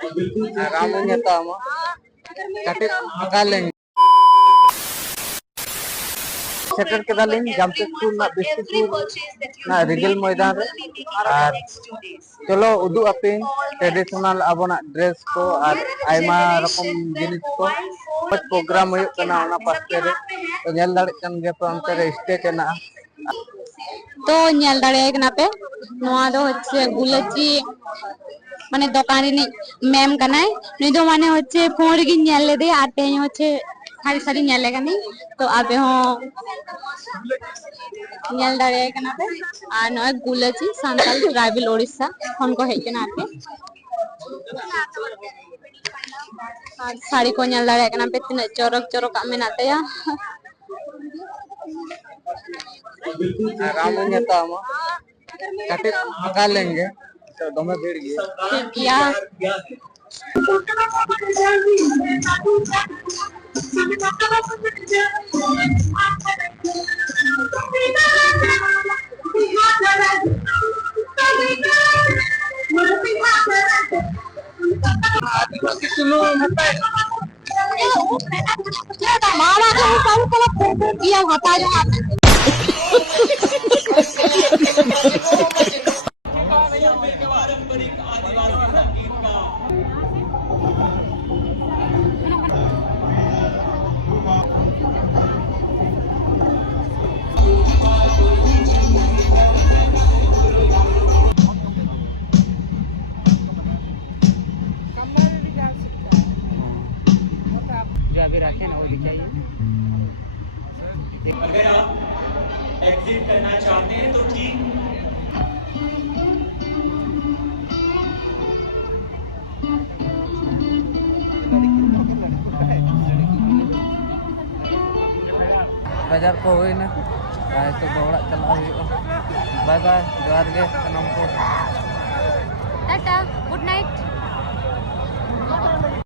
आराम घेता मग काटे पका लेंगे सेटर के दालिंग जामशेदपुर ना बिस्कुटपुर ना रिगल मैदान रे और चलो उदू अपे ट्रेडिशनल अबोना ड्रेस को और आयमा रकम जिनिस को कुछ प्रोग्राम हुई कना ओना पास्ते रे तो नेल दाड़े कन गे तो अंते रे स्टेज ना तो नेल दाड़े कना पे नोआ दो होच्छे गुलची माने दुकान री मैम कनाय नी दो माने होच्छे फोन गी नेल ले दे आते हैं होच्छे सारी सारी नेल ले कनी तो आबे हो नेल दाड़े कना पे आ नय गुलची सांताल ट्राइबल ओडिशा खन को हेय कना आते साड़ी को नेल दाड़े कना पे तिना चरक चरक मेनाते या आराम घेता मग काटे पका लेंगे तो दमे भीड़ गई या मामा को सब को किया होता है जो अभी रखे ना वो दिखाइए अगर आप एग्जिट करना चाहते हैं तो ठीक बाजार को हुई ना तो दौड़ा चला बाय बाय जोहार गे सनम को टाटा गुड नाइट